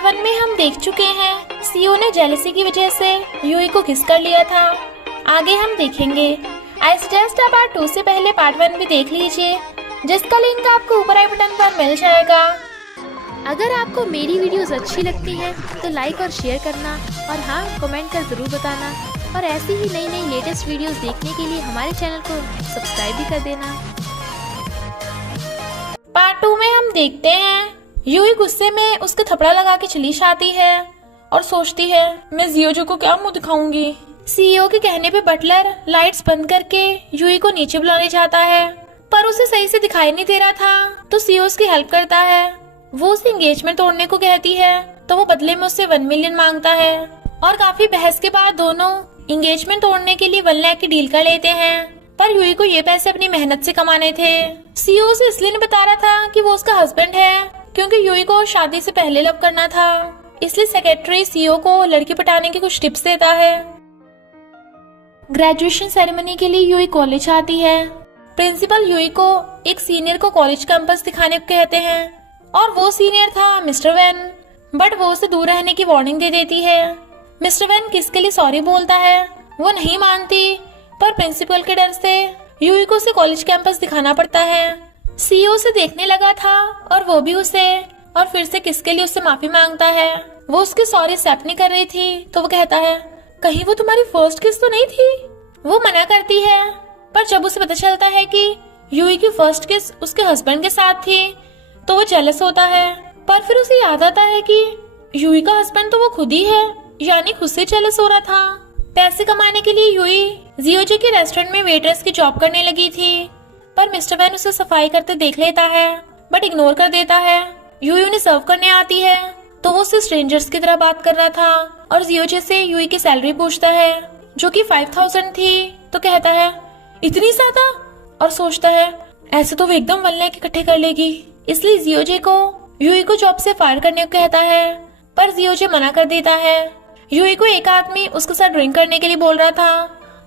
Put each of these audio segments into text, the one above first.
1 में हम देख चुके हैं सीओ ने जेलसी की वजह से यूई को किस कर लिया था। आगे हम देखेंगे। आई सजेस्ट आप पार्ट 2 से पहले पार्ट 1 भी देख लीजिए, जिसका लिंक आपको ऊपर आई बटन पर मिल जाएगा। अगर आपको मेरी वीडियोस अच्छी लगती हैं तो लाइक और शेयर करना, और हाँ, कमेंट कर ज़रूर बताना। और ऐसी ही नई नई लेटेस्ट वीडियोस देखने के लिए हमारे चैनल को सब्सक्राइब भी कर देना। पार्ट 2 में हम देखते हैं यूई गुस्से में उसके थपड़ा लगा के चली जाती है और सोचती है मैं जियोजो को क्या मुंह दिखाऊंगी। सीईओ के कहने पे बटलर लाइट्स बंद करके यूई को नीचे बुलाने जाता है, पर उसे सही से दिखाई नहीं दे रहा था तो सीईओ उसकी हेल्प करता है। वो उसे एंगेजमेंट तोड़ने को कहती है तो वो बदले में उससे 1 मिलियन मांगता है, और काफी बहस के बाद दोनों एंगेजमेंट तोड़ने के लिए 1 लाख की डील कर लेते हैं। पर यूई को ये पैसे अपनी मेहनत से कमाने थे। सीईओ उसे इसलिए नहीं बता रहा था कि वो उसका हस्बैंड है क्योंकि यूई को शादी से पहले लव करना था, इसलिए सेक्रेटरी सीईओ को लड़की पटाने के कुछ टिप्स देता है। ग्रेजुएशन सेरेमनी के लिए यूई कॉलेज आती है। प्रिंसिपल यूई को एक सीनियर को कॉलेज कैंपस दिखाने को कहते हैं, और वो सीनियर था मिस्टर वैन, बट वो उसे दूर रहने की वार्निंग दे देती है। मिस्टर वैन किस के लिए सॉरी बोलता है वो नहीं मानती, पर प्रिंसिपल के डर से यूई को उसे कॉलेज कैंपस दिखाना पड़ता है। सीईओ से देखने लगा था और वो भी उसे, और फिर से किसके लिए उससे माफी मांगता है। वो उसकी सॉरी एक्सेप्ट नहीं कर रही थी तो वो कहता है कहीं वो तुम्हारी फर्स्ट किस तो नहीं थी। वो मना करती है, पर जब उसे पता चलता है कि यूई की फर्स्ट किस उसके हस्बैंड के साथ थी तो वो जेलस होता है। पर फिर उसे याद आता है कि यूई का हस्बैंड तो वो खुद ही है, यानी खुद से जेलस हो रहा था। पैसे कमाने के लिए यूई जियोजो के रेस्टोरेंट में वेट्रेस की जॉब करने लगी थी, पर मिस्टर वैन उसे सफाई करते देख लेता है बट इग्नोर कर देता है। यूई उन्हें सर्व करने आती है तो वो उससे स्ट्रेंजर्स की तरह बात कर रहा था, और जियोजो से यूई की सैलरी पूछता है जो कि 5000 थी, तो कहता है इतनी ज्यादा, और सोचता है ऐसे तो वो एकदम 1 लाख इकट्ठे कर लेगी, इसलिए जियोजो को यूई को जॉब से फायर करने को कहता है, पर जियोजो मना कर देता है। यूई को एक आदमी उसके साथ ड्रिंक करने के लिए बोल रहा था,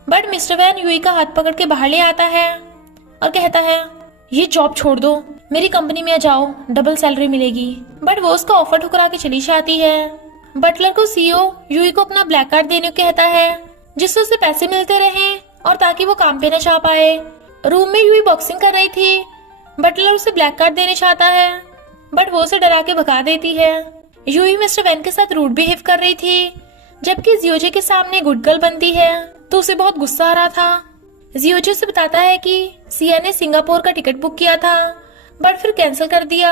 बट मिस्टर वैन यूई का हाथ पकड़ के बाहर ले आता है और कहता है ये जॉब छोड़ दो, मेरी कंपनी में आ जाओ, डबल सैलरी मिलेगी। बट वो उसका ऑफर ठुकरा के चली जाती है। बटलर को सीईओ यूई को अपना ब्लैक कार्ड देने को कहता है जिससे उसे पैसे मिलते रहे और ताकि वो काम पे न जा पाए। रूम में यूई बॉक्सिंग कर रही थी। बटलर उसे ब्लैक कार्ड देने चाहता है, बट वो उसे डरा के भगा देती है। यूई मिस्टर वैन के साथ रूड बिहेव कर रही थी, जबकि जियोजो के सामने गुड गर्ल बनती है तो उसे बहुत गुस्सा आ रहा था। जियोजो से बताता है कि सिया ने सिंगापुर का टिकट बुक किया था बट फिर कैंसिल कर दिया,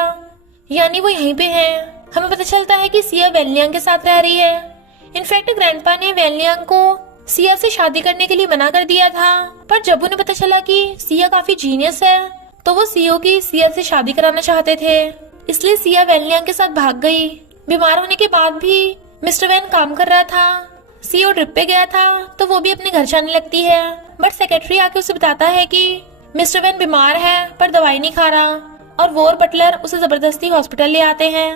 यानी वो यहीं पे है। हमें पता चलता है कि सिया वेनलियांग के साथ रह रही है। इनफैक्ट ग्रैंडपा ने वेनलियांग को सिया से शादी करने के लिए मना कर दिया था, पर जब उन्हें पता चला कि सिया काफी जीनियस है तो वो सीईओ की सिया से शादी कराना चाहते थे, इसलिए सिया वेनलियांग के साथ भाग गई। बीमार होने के बाद भी मिस्टर वैन काम कर रहा था। सीईओ ट्रिप पे गया था तो वो भी अपने घर जाने लगती है, बट सेक्रेटरी आके उसे बताता है कि मिस्टर वैन बीमार है पर दवाई नहीं खा रहा, और वो और बटलर उसे जबरदस्ती हॉस्पिटल ले आते हैं।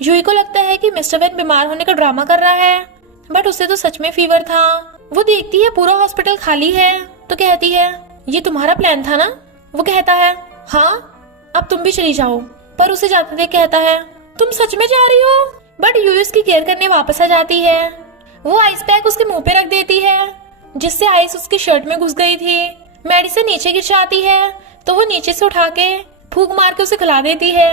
यूई को लगता है कि मिस्टर वैन बीमार होने का ड्रामा कर रहा है, बट उसे तो सच में फीवर था। वो देखती है पूरा हॉस्पिटल खाली है तो कहती है ये तुम्हारा प्लान था ना। वो कहता है हाँ, अब तुम भी चली जाओ, पर उसे जाते देख कहता है तुम सच में जा रही हो। बट यूई उसकी केयर करने वापस आ जाती है। वो आइस पैक उसके मुंह पे रख देती है जिससे आइस उसकी शर्ट में घुस गई थी। मेडिसिन नीचे गिर जाती है तो वो नीचे से उठा के फूंक मार के उसे खिला देती है,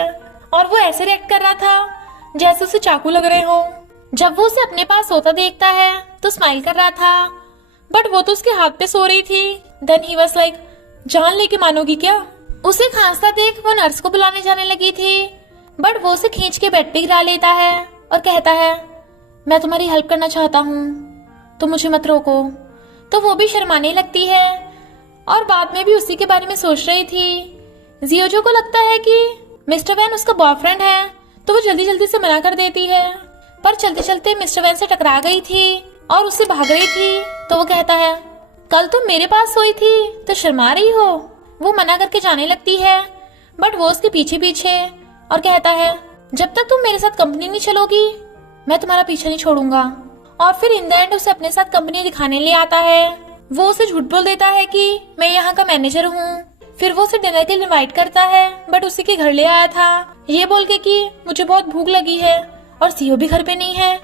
और वो ऐसे रिएक्ट कर रहा था जैसे उसे चाकू लग रहे हो। जब वो उसे अपने पास सोता देखता है तो स्माइल कर रहा था, बट वो तो उसके हाथ पे सो रही थी। देन ही वाज लाइक जान लेके मानोगी क्या। उसे खांसता देख वो नर्स को बुलाने जाने लगी थी, बट वो उसे खींच के बेड पे गिरा लेता है और कहता है मैं तुम्हारी हेल्प करना चाहता हूँ तो मुझे मत रोको। तो वो भी शर्माने लगती है और बाद में भी उसी के बारे में सोच रही थी। जियोजो को लगता है कि मिस्टर वैन उसका बॉयफ्रेंड है तो वो जल्दी जल्दी से मना कर देती है, पर चलते चलते मिस्टर वैन से टकरा गई थी और उससे भाग रही थी तो वो कहता है कल तुम मेरे पास सोई थी तो शर्मा रही हो। वो मना करके जाने लगती है, बट वो उसके पीछे पीछे और कहता है जब तक तुम मेरे साथ कंपनी नहीं चलोगी मैं तुम्हारा पीछा नहीं छोड़ूंगा। और फिर इन द एंड उसे अपने साथ कंपनी दिखाने ले आता है। वो उसे झूठ बोल देता है कि मैं यहाँ का मैनेजर हूँ। फिर वो उसे डिनर के लिए इनवाइट करता है, बट उसी के घर ले आया था ये बोल के कि मुझे बहुत भूख लगी है और सीओ भी घर पे नहीं है।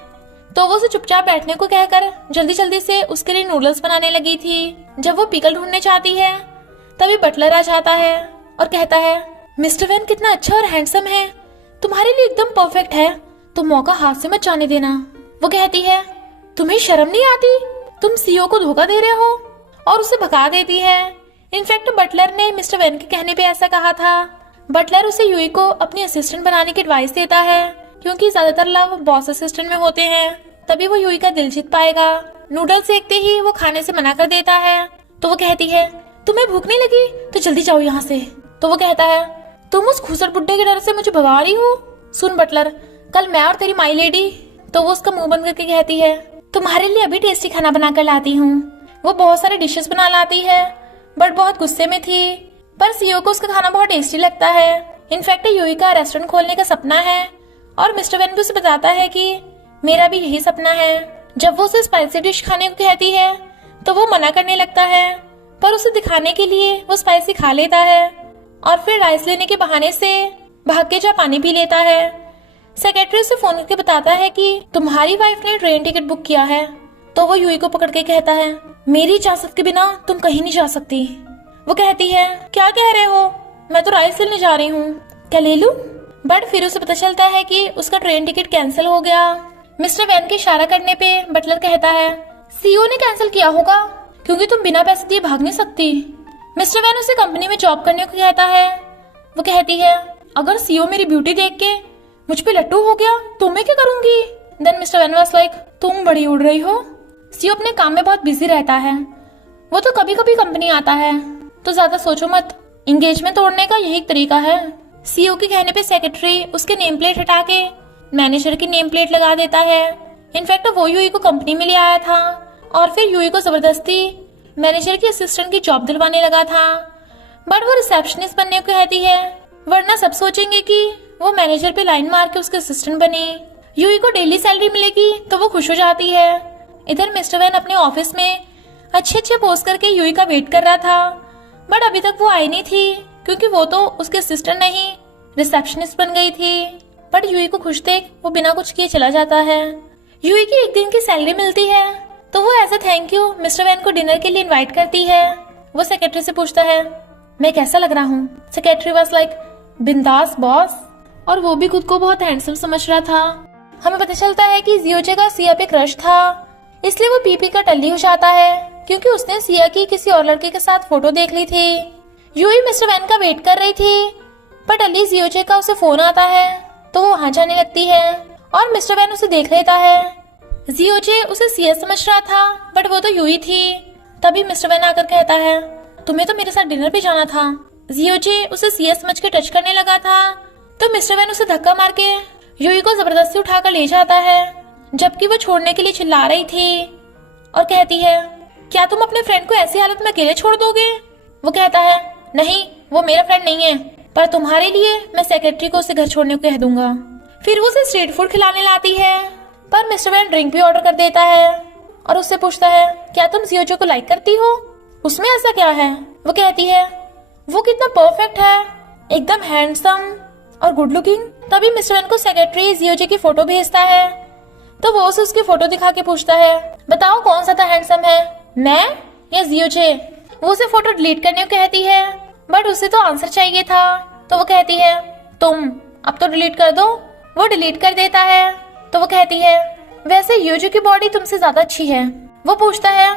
तो वो उसे चुपचाप बैठने को कहकर जल्दी जल्दी से उसके लिए नूडल्स बनाने लगी थी। जब वो पिकल ढूंढने चाहती है तभी बटलर आ जाता है और कहता है, मिस्टर वैन कितना अच्छा और हैंडसम है, तुम्हारे लिए एकदम परफेक्ट है, तुम मौका हाथ से मत जाने देना। वो कहती है, तुम्हें शर्म नहीं आती, तुम सीओ को धोखा दे रहे हो, और उसे भगा देती है। इनफैक्ट बटलर ने मिस्टर वैन के कहने पे ऐसा कहा था। बटलर उसे यूई को अपनी असिस्टेंट बनाने की एडवाइस देता है, क्योंकि ज्यादातर लव बॉस असिस्टेंट में होते हैं, तभी वो यूई का दिल जीत पाएगा। नूडल्स देखते ही वो खाने से मना कर देता है। तो वो कहती है, तुम्हें भूख नहीं लगी तो जल्दी जाओ यहाँ से। तो वो कहता है, तुम उस खूसट बुड्ढे के डर से मुझे भगा रही हो। सुन बटलर, कल मैं और तेरी माई लेडी। तो वो उसका मुंह बंद करके कहती है, तुम्हारे लिए अभी टेस्टी खाना बना कर लाती हूँ। वो बहुत सारे डिशेस बना लाती है, बट बहुत गुस्से में थी, पर सीओ को उसका खाना बहुत टेस्टी लगता है। इनफैक्ट यूई का रेस्टोरेंट खोलने का सपना है, और मिस्टर वैन भी उसे बताता है कि मेरा भी यही सपना है। जब वो उसे स्पाइसी डिश खाने को कहती है तो वो मना करने लगता है, पर उसे दिखाने के लिए वो स्पाइसी खा लेता है और फिर राइस लेने के बहाने से भाग के जा पानी पी लेता है। सेक्रेटरी उसे फोन करके बताता है कि तुम्हारी वाइफ ने ट्रेन टिकट बुक किया है। तो वो यूई को पकड़ के कहता है, मेरी इजाजत के बिना तुम कहीं नहीं जा सकती। वो कहती है, क्या कह रहे हो, मैं तो राइस लेने जा रही हूँ, क्या ले लूं? बट फिर उसे पता चलता है कि उसका ट्रेन टिकट कैंसिल हो गया। मिस्टर वैन के इशारा करने पे बटलर कहता है, सीईओ ने कैंसिल किया होगा, क्योंकि तुम बिना पैसे दिए भाग नहीं सकती। मिस्टर वैन उसे कंपनी में जॉब करने को कहता है। वो कहती है, अगर सीईओ मेरी ब्यूटी देख के मुझ पे लट्टू हो गया तो मैं क्या करूंगी? Then Mister Van was like, तुम बड़ी उड़ रही हो। सीईओ अपने काम में बहुत बिजी रहता है, वो तो कभी कभी कंपनी आता है, तो ज्यादा सोचो मत, एंगेजमेंट तोड़ने का यही तरीका है। सीईओ के कहने पे सेक्रेटरी उसके नेम प्लेट हटा के मैनेजर की नेम प्लेट लगा देता है। इनफैक्ट वो यूई को कंपनी में ले आया था और फिर यूई को जबरदस्ती मैनेजर की असिस्टेंट की जॉब दिलवाने लगा था, बट वो रिसेप्शनिस्ट बनने को कहती है, वरना सब सोचेंगे कि वो मैनेजर पे लाइन मार के उसके असिस्टेंट बनी। यूई को डेली सैलरी मिलेगी तो वो खुश हो जाती है। इधर मिस्टर वैन अपने ऑफिस में अच्छे पोस्ट करके यूई का वेट कर रहा था, बट अभी तक वो आई नहीं थी, क्योंकि वो तो उसके असिस्टेंट नहीं रिसेप्शनिस्ट बन गई थी। बट यूई को खुश देख वो बिना कुछ किए चला जाता है। यूई की एक दिन की सैलरी मिलती है, तो वो as a thank you Mister Van को डिनर के लिए इनवाइट करती है। वो सेक्रेटरी से पूछता है, मैं कैसा लग रहा हूँ? सेक्रेटरी वाज लाइक, बिंदास बॉस। और वो भी खुद को बहुत हैंडसम समझ रहा था। हमें पता चलता है कि जियोचे का सिया पे क्रश था, इसलिए वो पीपी का टल्ली हो जाता है, क्योंकि उसने सिया की किसी और लड़के के साथ फोटो देख ली थी। यूई मिस्टर वैन का वेट कर रही थी, पर टल्ली जियोचे का उसे फोन आता है, तो वो वहां जाने लगती है और मिस्टर वैन उसे देख लेता है। जियोचे उसे सिया समझ रहा था, बट वो तो यूई थी। तभी मिस्टर वैन आकर कहता है, तुम्हें तो मेरे साथ डिनर पे जाना था। जियोचे उसे सिया समझ के टच करने लगा था, तो मिस्टर वैन उसे धक्का मार के यूई को जबरदस्ती उठाकर ले जाता है, जबकि वो छोड़ने के लिए चिल्ला रही थी और कहती है, क्या तुम अपने फ्रेंड को ऐसी हालत में अकेले छोड़ दोगे? वो कहता है, नहीं, वो मेरा फ्रेंड नहीं है, पर तुम्हारे लिए मैं सेक्रेटरी को उसे घर छोड़ने को कह दूंगा। फिर वो उसे स्ट्रीट फूड खिलाने लाती है, पर मिस्टर वैन ड्रिंक भी ऑर्डर कर देता है और उससे पूछता है, क्या तुम जियोचे को लाइक करती हो? उसमें ऐसा क्या है? वो कहती है, वो कितना परफेक्ट है, एकदम हैंडसम और गुड लुकिंग। तभी मिस्टर वैन को सेक्रेटरी जियोचे की फोटो भेजता है, तो वो उसे उसकी फोटो दिखा के पूछता है, बताओ कौन सा था हैंडसम है, मैं या जियोचे? वो उसे फोटो डिलीट करने को कहती है, बट उसे तो आंसर चाहिए था, तो वो कहती है, तुम अब तो डिलीट कर दो। वो डिलीट कर देता है, तो वो कहती है, वैसे यूजू की बॉडी तुमसे ज्यादा अच्छी है। वो पूछता है,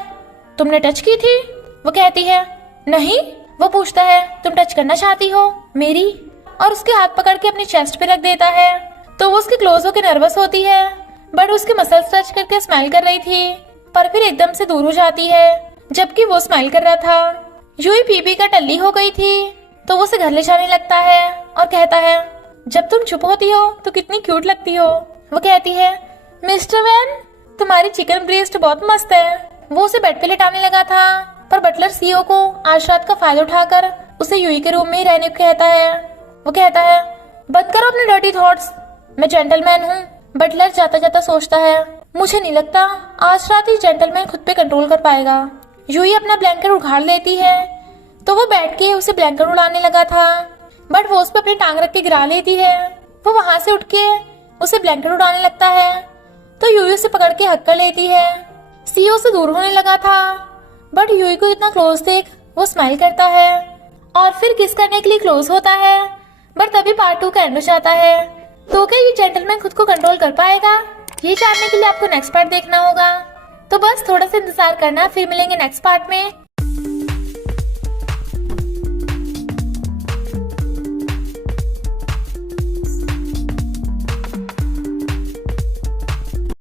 तुमने टच की थी? वो कहती है, नहीं। वो पूछता है, तुम टच करना चाहती हो मेरी? और उसके हाथ पकड़ के अपनी चेस्ट पे रख देता है, तो वो उसके क्लोज होकर नर्वस होती है, बट उसके मसल्स टच करके स्माइल कर रही थी, पर फिर एकदम से दूर हो जाती है, जबकि वो स्माइल कर रहा था। यूई पीपी का टल्ली हो गई थी, तो वो उसे घर ले जाने लगता है और कहता है, जब तुम चुप होती हो तो कितनी क्यूट लगती हो। वो कहती है, मिस्टर वैन, तुम्हारी चिकन ब्रेस्ट बहुत मस्त है। वो उसे बेड पे लेटाने लगा था, पर बटलर सीईओ को आज रात का फायदा उठाकर उसे यूई के रूम में ही रहने को कहता है। वो कहता है, बंद करो अपने डर्टी थॉट्स, मैं जेंटलमैन हूँ। बटलर जाता जाता सोचता है, मुझे नहीं लगता आज रात ही जेंटलमैन खुद पे कंट्रोल कर पाएगा। यूई अपना ब्लैंकेट उखाड़ लेती है, तो वो बैठ के उसे ब्लैंकेट उड़ाने लगा था, बट वो उस पर अपनी टांग रख के गिरा लेती है। वो वहां से उठ के उसे ब्लैंकेट उड़ाने लगता है तो यूई उसे पकड़ के हक कर लेती है। सीओ से दूर होने लगा था बट यूई को इतना क्लोज देख वो स्माइल करता है और फिर किस करने के लिए क्लोज होता है। बट तभी पार्ट 2 का एंड हो जाता है। तो क्या ये जेंटलमैन खुद को कंट्रोल कर पाएगा, ये जानने के लिए आपको नेक्स्ट पार्ट देखना होगा। तो बस थोड़ा सा इंतजार करना, फिर मिलेंगे नेक्स्ट पार्ट में।